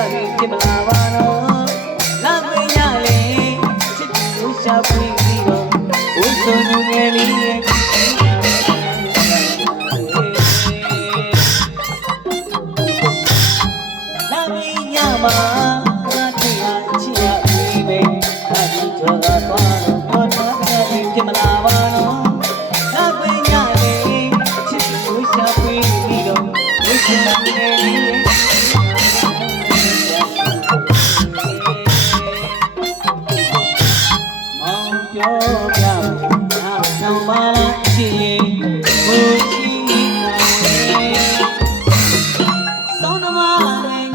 hurry, give ပြောပြနာနောင်ပါလားကြည့်ရင်ကိုကြီးဆောင်းသမား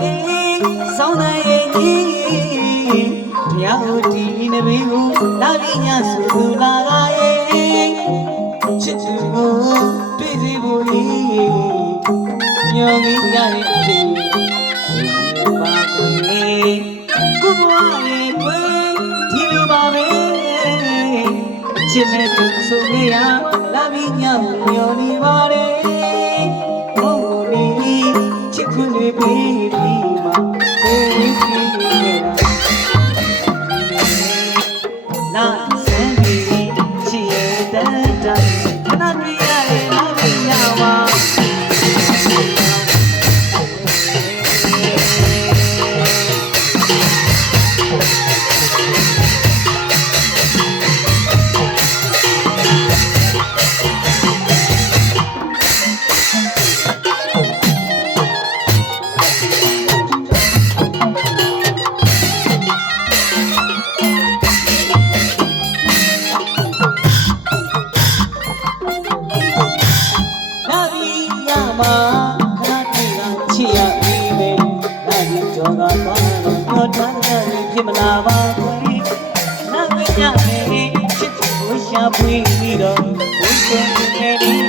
လည်းဆောင်းတဲ့ရင်ကြီးတရားတို့ဒီနဘေးကိုလာပြီးညဆူလာလာရဲ့ချစ်သူကိုတွေ့စီဖို့ညောင်းကြီးရတယ် ရှင်နဲ့တူဆိုနေရလာပြီးညကိုမျောနေပါလေဘုံကိုနီးချစ်ခွန်းတွေပြီးပြီး ညာပွင့်ပြီးတော့ဘုရားရှင်ရဲ့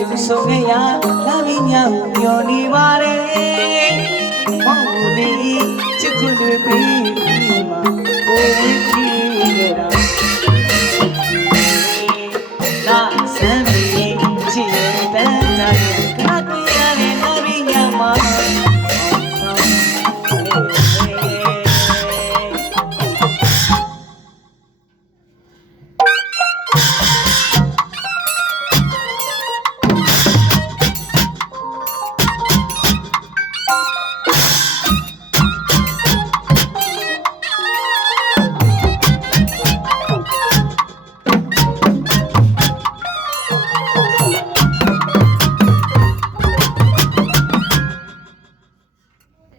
ကျူဆုံးခဲ့ရလာမိညာမျောနေပါတယ်ဟောင်းနေချစ်ခွေတွေပြီးပါ